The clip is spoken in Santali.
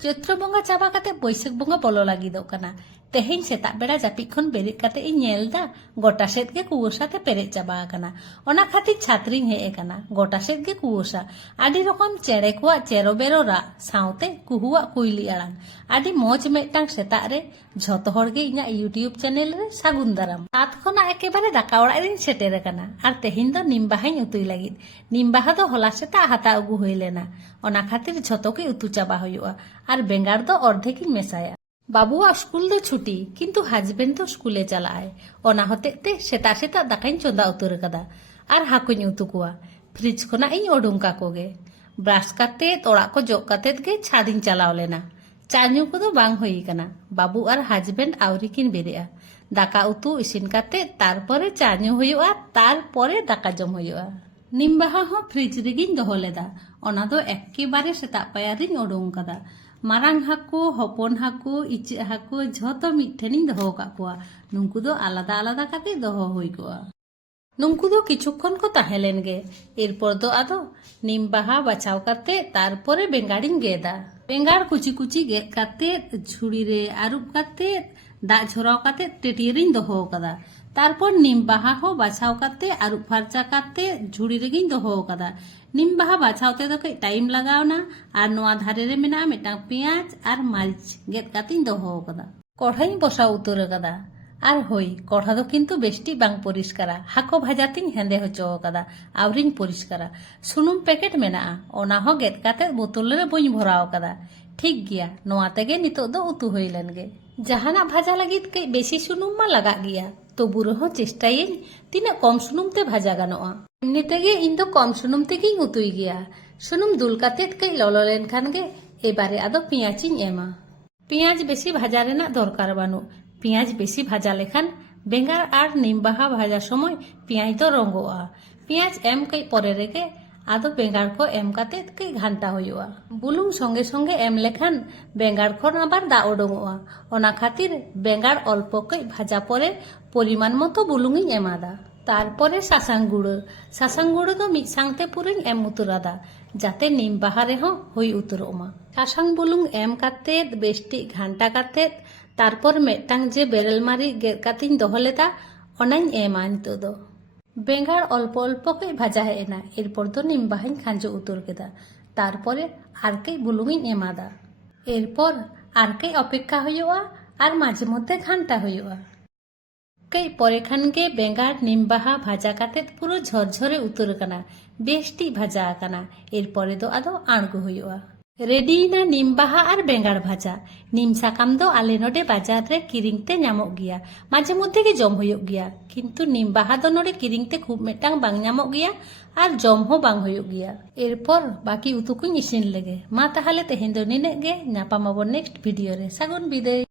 चैत्र बंगा चाबा काते बैसाख बंगा बोलो लागिदोग कना। तेहेन सेताग बेड़ा जापिद खन बेरेद काते इᱧ नेलदा गोटा सेद गे कुयाशाते पेरेज चाबा आकाना। ओना खातिर छात्रीñ हेज आकाना। गोटा सेद गे कुयाशा। आदि रकम चेड़े कोवा चेरो बेरो राग सावते कुहुआ कुइली आड़ांग। आदि मौज मेटांग सेताग रे झोतो हर गे इᱧाग यूट्यूब चैनल रे सागुन दाराम। सात खना एकेबारे दाका ओड़ाग रिñ सेटेर आकाना। आर तेहेन दो निम बाहाñ उतुय लागिद। निम बाहा दो होला सेताग हाता अगु हुई लेना। ओना खातिर झोतो गे उतु चाबा हुयुआ। आर बेंगार दो अर्धेकिñ मेसाया। बाबुआ स्कूल दो छुट्टी किंतु हजबेंड तो स्कूले चलाए। ओना होतेते सेता सेता दाकाñ चोंदा उतुर कदा आर हाकुñ उतु कोवा। फ्रिज खना इñ ओडुंग काकोगे। ब्राश काते ओड़ाग को जोग काते गे छादिñ चलाव लेना। चा ᱧᱩ को दो बांग हुई कना। बाबू आर हजबेंड आवरी किन बेरेआ। दाका उतु इसिन काते तारपरे चा ᱧᱩ हुयुआ तारपरे दाका जम हुयुआ। निम बाहा हो फ्रिज रेगिñ दोहो लेदा। ओना दो एकेबारे सेता पाया रिñ ओडुंग कदा। मारांग हाकु हपन हाकु इचे हाकु झोतो मिठेनिñ दोहो काग कोवा। नुंकु दो आलादा आलादा काते दोहो हुई कोवा। नुंकु दो किछुक्षण को ताहेलेन गे। एरपर दो आदो निम बाहा बाछाव काते तारपरे बेंगाड़िñ गेदा। बेंगाड़ कुची कुची गेद काते झुड़ी रे आरुब काते दाग झराव काते टेटियरिñ दोहो कदा। तारपर निम बाहा हो बाछाव काते आरुब फारचा काते झुड़ी रेगिñ दोहो कदा। निम बाहा बाछावते दो कई टाइम लगावना आर नोआ धारे रे मेना मिटांग पेंयाज आर मारिच गेद कातेñ दोहो कदा। कढ़ाईñ बसाव उतुर कदा। आर होई कढ़ा दो किंतु बेस्टी बांग परिष्कारा। हाको भाजातिñ हेंदे होचो कदा आवरिñ परिष्कारा। सुनुम पैकेट मेना ओना हो गेद काते बोतल रे बइñ भराव कदा। ठीक गिया नोआ तेगे नितो दो उतु हुई लेन गे। जहाना भाजा लागिद कई बेसी सुनुम मा लगा गिया तबु रहो चेष्टायेñ तिना कम सुनुम ते भाजा गानोआ। एमनि तेगे इñ दो कम सुनुम तेगिñ उतुय गिया। सुनुम दुल काते कई ललो लेन खान गे एबारे आदो पेंयाजिñ एमा। पेंयाज बेसी भाजा रेना दरकार बानु। पेंयाज बेसी भाजा लेखान बेंगार आर निम बाहा भाजा समय पेंयाज दो रंगोआ। पेंयाज एम कई परे रेगे आदो बेंगार को एम काते कई घांटा हुयुआ। बुलुंग संगे संगे एम लेखान बेंगार खन आबार दा ओडोंगोआ। ओना खातिर बेंगार अल्प कई भाजा परे परिमाण मतो बुलुंगिñ एमादा। तारपरे सासांग गुड़ो दो मिद सांगते पुरिñ एम उतुरादा जाते निम बाहा रेहो हुई उतुरोमा। सासांग बुलुंग एम काते बेस्टी घांटा काते तारपर मेटांग जे बेरेल मारी गेद कातेñ दोहो लेदा ओनाñ एमा नितो दो। बेंगार अल्प अल्प कई भाजा हेज एना। एरपर दो निम बाहाñ खांजो उतुर केदा। तारपरे आर कई बुलुंगिñ एमादा। एरपर आर कई अपेक्षा हुयुआ आर माझे मध्य घांटा हुयुआ। कई परे खान गे बेंगार निम बाहा भाजा काते पुरो झरझरे उतुर कना बेस्टी भाजा आकाना। एरपरे दो आदो आणगो हुयुआ। रेडिना निम बाहा आर बेंगार भाजा। निम साकाम दो आले नोडे बाजार रे किरिंगते ᱧᱟᱢᱚᱜ गिया। माझे मध्य गे जम हुयुग गिया किंतु निम बाहा दो नोडे किरिंगते खूब मेटांग बांग ᱧᱟᱢᱚᱜ गिया आर जम हो बांग हुयुग गिया। एरपर बाकी उतु कुñ इसिन लेगे। मा ताहले तेहेन दो निनेग गे। ᱧᱟᱯᱟᱢ ᱟᱵᱚᱱ नेक्स्ट भिडियो रे। सागुन बिदाय।